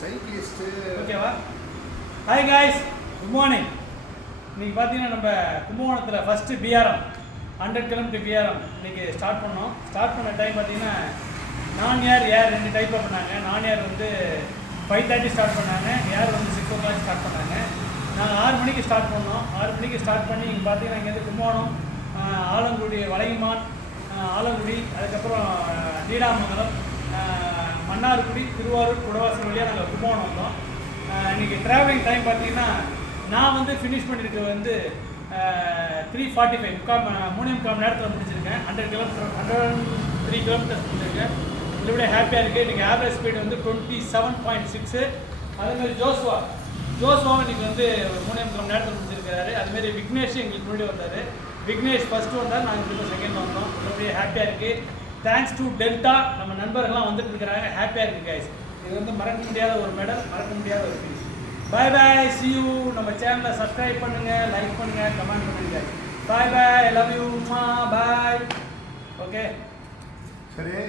Cyclist. ஓகேவா? Hi guys, good morning. இன்னைக்கு பார்த்தீங்கன்னா நம்ம கும்பகோணத்தில் ஃபஸ்ட்டு பிஆர்எம் 100 கிலோமீட்டர் பிஆர்எம் இன்னைக்கு ஸ்டார்ட் பண்ணோம். ஸ்டார்ட் பண்ண டைம் பார்த்தீங்கன்னா நான் ஏர் ரெண்டு டைப்பாக பண்ணாங்க. நான் ஏர் வந்து 5:30 ஸ்டார்ட் பண்ணாங்க, ஏர் வந்து 6 o'clock ஸ்டார்ட் பண்ணாங்க. நாங்கள் 6 மணிக்கு ஸ்டார்ட் பண்ணோம். 6 மணிக்கு ஸ்டார்ட் பண்ணி இங்கே பார்த்தீங்கன்னா இங்கேருந்து கும்பகோணம், ஆலங்குடி, வளையமான், ஆலங்குடி, அதுக்கப்புறம் நீடாமங்கலம், மன்னார்குடி, திருவாரூர், குடவாசல் வழியாக நாங்கள் கும்பகோணம் வந்தோம். இன்றைக்கி ட்ராவலிங் டைம் பார்த்தீங்கன்னா நான் வந்து ஃபினிஷ் பண்ணியிருக்க வந்து 3:45 3:45 நேரத்தில் முடிச்சிருக்கேன். 100 கிலோமீட்டர் 103 கிலோமீட்டர்ஸ் முடிச்சிருக்கேன். இதோட ஹாப்பியாக இருக்குது. இன்றைக்கி ஆவரேஜ் ஸ்பீடு வந்து 27.6. அதேமாதிரி ஜோஸ்வாவும் இன்றைக்கி வந்து 3:45 நேரத்தில் முடிச்சிருக்காரு. அதுமாரி விக்னேஷ் எங்களுக்கு முன்னாடி வந்தார். விக்னேஷ் ஃபஸ்ட்டு வந்தார், நாங்கள் இப்போ செகண்ட் வந்தோம். ரொம்ப ஹாப்பியாக இருக்குது. தேங்க்ஸ் டு டெல்டா, நம்ம நண்பர்கள்லாம் வந்துட்டு இருக்கிறாங்க. ஹாப்பியாக இருக்குது கைஸ். இது வந்து மறக்க முடியாத ஒரு மெடல், மறக்க முடியாத ஒரு fees. Bye bye, C you. நம்ம சேனலை சப்ஸ்கிரைப் பண்ணுங்கள், லைக் பண்ணுங்கள், கமெண்ட் பண்ணுங்கள். பாய் பாய், லவ் யூ, பாய். ஓகே சரி.